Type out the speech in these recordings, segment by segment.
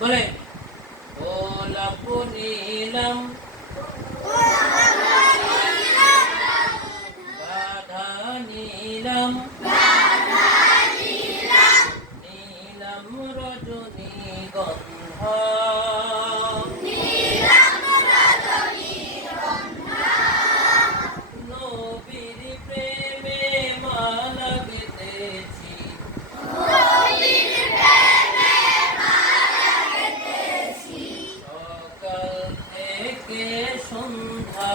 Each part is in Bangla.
বলে গোলাপ নীলম বাধা নীলম থেকে সন্ধ্যা।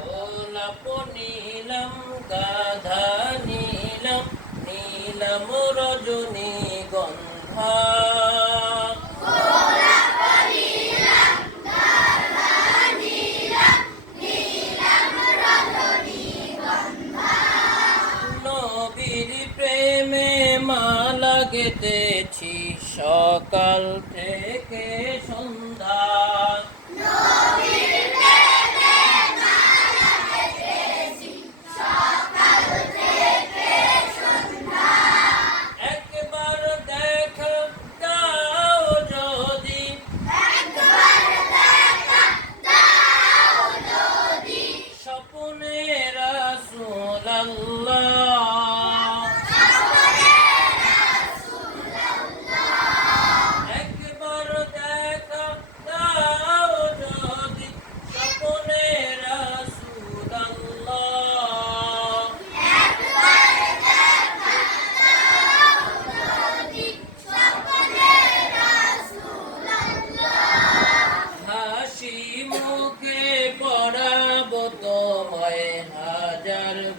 গোলাপ নীলম গাধা নীলম নীলম রজনী গন্ধা। প্রেমে মা লাগেতেছি সকাল থেকে সন্ধ্যা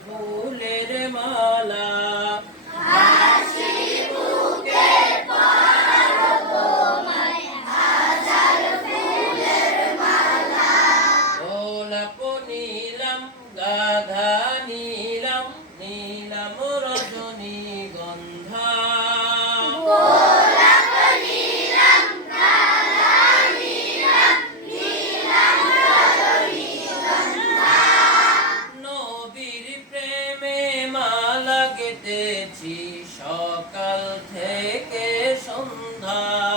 po থেকে সন্ধ্যা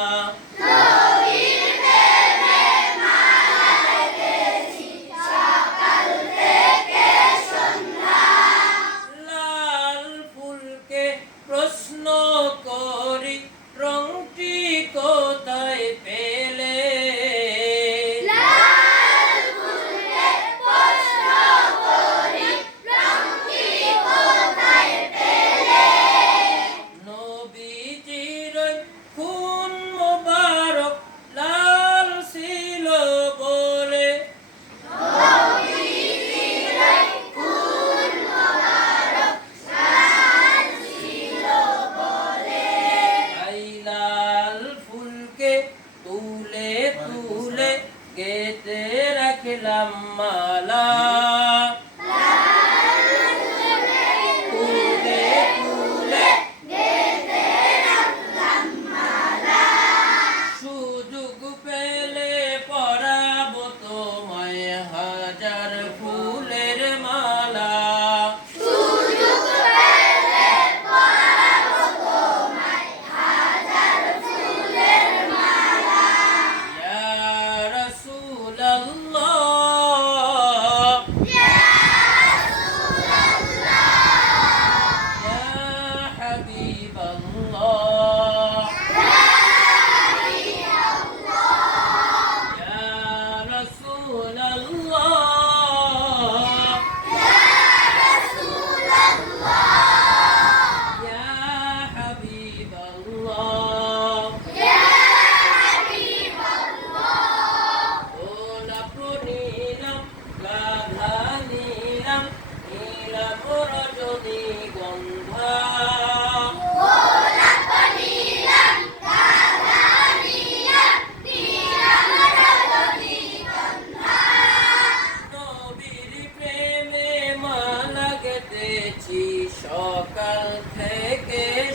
ನಮ್ಮ সকাল থেকে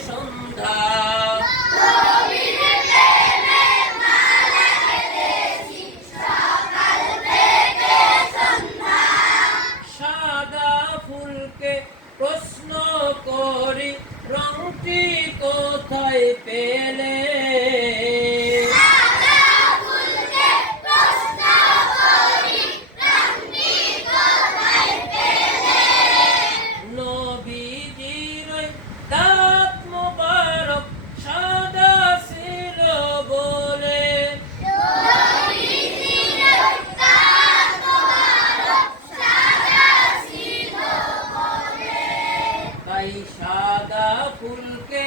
राधा फूल के